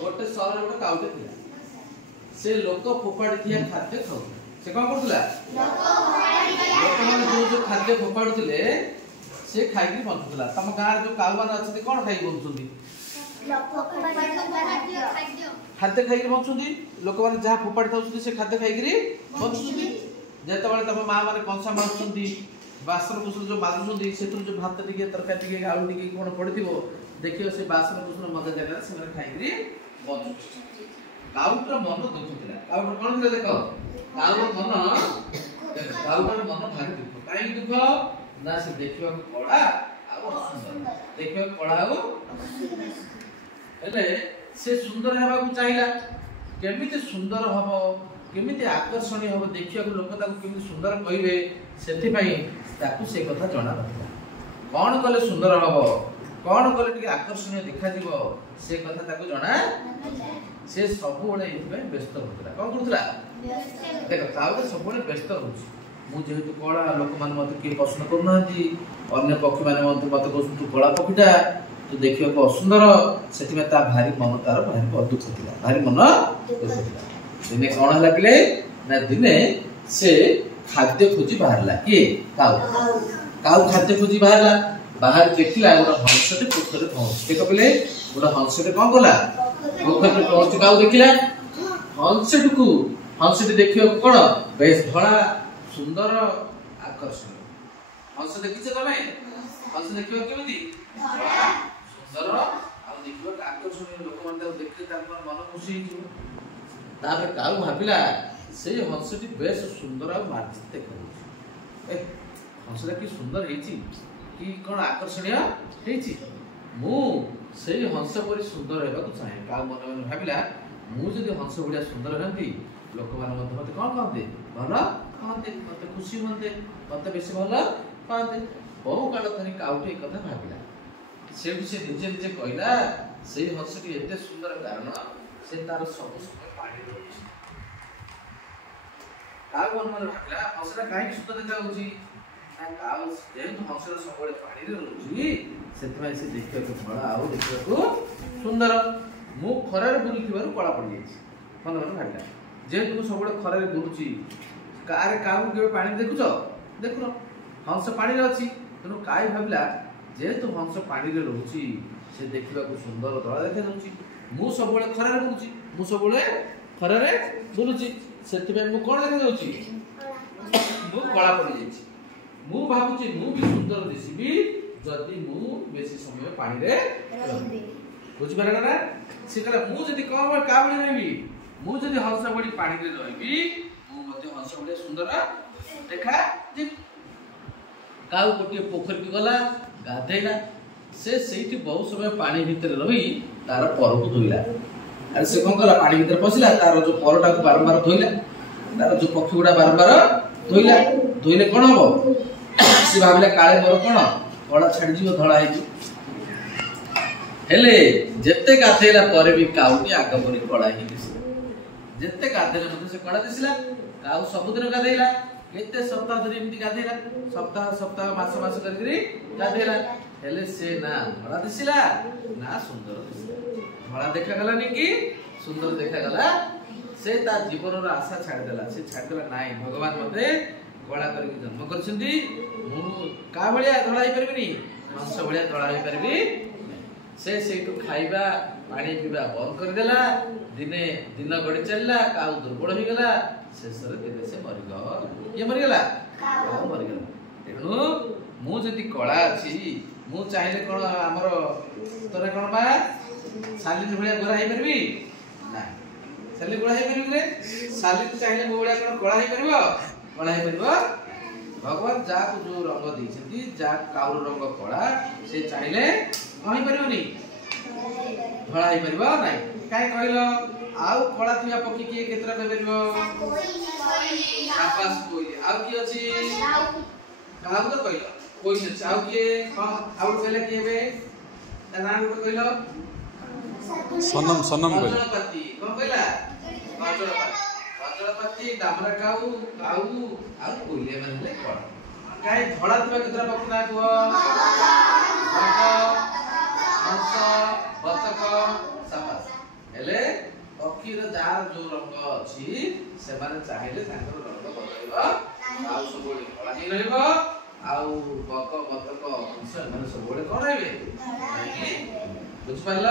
गोटे सहर गोटे काउटे थिला से लोक फोपाड़ी थिया खाद्य खाउ से कोन करथला लोक माने जो खाद्य फोपाडुथिले से खाइकी बंचुला तम गार जो काउ मान अछि कोन खाइ बंचुंदी खाद्य खाइकी बंचुंदी लोक माने जहा फोपाड़ी थाउछुंदी से खाद्य खाइकी बंचुंदी जेते बेले तम मां माने कंसा मारुछुंदी बासन कुसुम जो मारुछुंदी सेतु जो भात टिके तरकारी टिके आलू टिके कोन पड़िथिबो देखियो से बासन कुसुम मजा जगह से माने खाइकी बंचु काउटर मन दुखुथिला काउटर कोन थिला देखो काउटर मन भारी दुख काई दुख ना से देखियो कड़ा आ सुंदर देखियो कड़ा आ हेले से सुंदर हेबा को चाहिला केमिति सुंदर हबो केमिति आकर्षणीय हबो देखियो लोक ताको केमिति सुंदर कहिबे सेथि पई ताकू से कथा जणा नथिला कोन कले सुंदर हबो कोन कले टिके आकर्षणीय देखा दिबो से कथा ताको जणा से सब बळे इथबे व्यस्त होतला कोन करथला देखो ताऊ सब बळे व्यस्त होछ मु जेहेतु कळा लोक मान मते के प्रश्न करनांती अन्य पक्षी माने मते कहू तू कळा पक्षीटा तू देखियो को सुंदर सेति में ता भारी मन तार भारी दुख थिला भारी मन दुख थिला दिने कोन हला पिले ना दिने से खाद्य खोजी बाहरला के काऊ खाद्य खोजी बाहरला बाहर देखिला गोटा हंसटे पोखरे पहुंच के कपिले गोटा हंसटे कोन गला पोखरे पहुंच काऊ देखिला हंसटे देखियो कोन बेस धळा सुंदर आकर्षण हंस देखिछ तमे हंस देखियो केमिति सुंदर आ देखियो आकर्षणीय लोक मन देखि तार मन खुशी हिजो तापर काऊ भाबिला से हंसटी बेस सुंदर आ मार्जित देखा ए हंसटा की सुंदर हेची कि कोन आकर्षणीय हेची मु से हंस परि सुंदर हेबा को चाहे काऊ मन मन भाबिला मु जदी हंस बढिया सुंदर रहंती लोक मान मते कोन कहते भला कहते मते खुशी मनते मते बेसी भला पाते बहु काल धरि काउटे कथा भाबिला से से निजे निजे कहला से हंसटी एते सुंदर कारण से तार सब समय पानी रहउछि काउ मन मन भाबिला हंसटा काहे सुंदर देखा होछि ना काउ जेहेतु हंसटा सब बळे पानी रे रहउछि सेतमै से देखियो को भला आउ देखियो को सुंदर मु खरार बुलथिबारु कळा पड़ी जाइछि मन मन भाबिला जेहेतु सब बळे खरार बुलुछि कारे काउ के पानी देखुछ देखुनो हंस पानी रे अछि तनु काय भाबिला जेहेतु हंस पानी रे रहउछि से देखिबा को सुंदर धळा देखा जाउछि मु सब बळे खरार बुलुछि मु सब बळे खरार बुलुछि सेति पे मु कोन देखा जाउछि मु कळा पड़ी जाइछि मु भाबुछि मु भी सुंदर दिसिबी जदी मु बेसी समय पानी रे रहबी बुझि पारला ना से कहला मु जदी कम का बळी रहबी मु जदी हंस बळी पानी रे रहबी मु मध्ये हंस बळी सुंदर देखा जे काउ कोटिए पोखरी के गला गाधैला से सेठी बहुत समय पानी भीतर रही तार पर को धोइला अरे से कोन कला पानी भीतर पसिला तार जो परटा को बारंबार धोइला तार जो पक्षी गुडा बारंबार धोइला धोइले कोन हो से भाबिला काळे मोर कोन कळा छाडी जीव धळा आइची हेले जत्ते गाधैला परे भी काउटी आग परी कळा ही जत्ते गाधैला मते से कळा दिसला काउ सबुदिन गाधैला केते सप्ताह धरि एमति गाधैला सप्ताह सप्ताह मास मास करकरी गाधैला हेले से ना धळा दिसला ना सुंदर दिसला धळा देखा गला नि कि सुंदर देखा गला से ता जीवन रो आशा छाड़ देला से छाड़ देला नाही भगवान मते कळा करके जन्म करछंदी मु का भलिया धळा ही परबिनी हंस भलिया धळा ही परबी से सेटू खाइबा पानी पीबा बंद कर देला दिने दिन गडी चलला काउ दुर्बल हो गेला शेषरे दिने से मरि गला ये मरि गेला काउ मरि गेला तेनु मु जदी कळा अछि मु चाहिले कोन हमर तोरे कोन बा सालिन भलिया गोरा ही परबी ना सालिन गोरा ही परबी रे सालिन चाहिले मु भलिया कोन कळा ही परबो कळा ही परबो भगवान जा को जो रंग दैछथि जा काउर रंग कळा से चाहिले कहि परबोनी धळा ही परबो नै काहे कहलो आउ कळा थिया पक्षी के केतरा में परबो आकाश कोई आउ की अछि काउ तो कहलो कोई न चाउ के आउ कहले के हेबे नाम को कहलो सनम कहलो वज्रपति कोन कहला वज्रपति दामरा काउ आउ कोइले माने कळा काहे धळा थिया केतरा पक्षी ना को हंस बतक सापास हेले ପକ୍ଷୀର ଯାହାର ଯୋଉ ରଙ୍ଗ ଅଛି ସେମାନେ ଚାହିଁଲେ ତାଙ୍କର ରଙ୍ଗ ବଦଳାଇବ ଆଉ ସବୁବେଳେ କଳା ହିଁ ରହିବ ଆଉ ବକ ବତକ ସେମାନେ ସବୁବେଳେ କଣ ରହିବେ ବୁଝିପାରିଲ